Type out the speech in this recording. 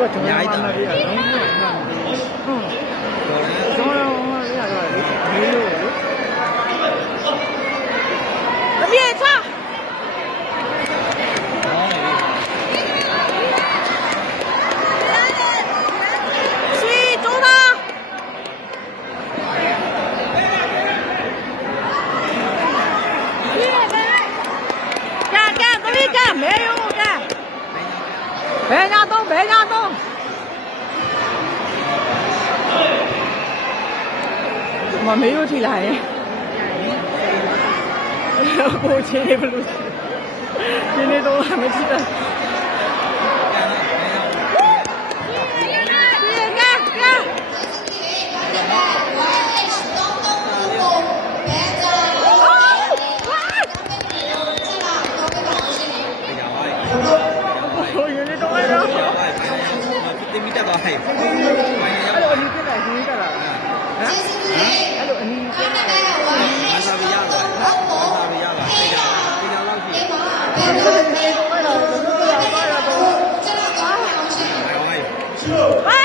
ก็จะย้ายต่อไปอ่ะน้องจ้องเนี่ยก็ไม่รู้ระเบียบช่า别家东，别家东。怎么没有起来？我今天不录，今天都还没起来。မိတက်သွားဟဲ့အဲ့လိုအနီးတက်လာဒီတက်လာဟမ်အဲ့လိုအနီးတက်လာမစားပြရတော့မစားပြရတော့တေးတာလောက်ရှိ哎呀，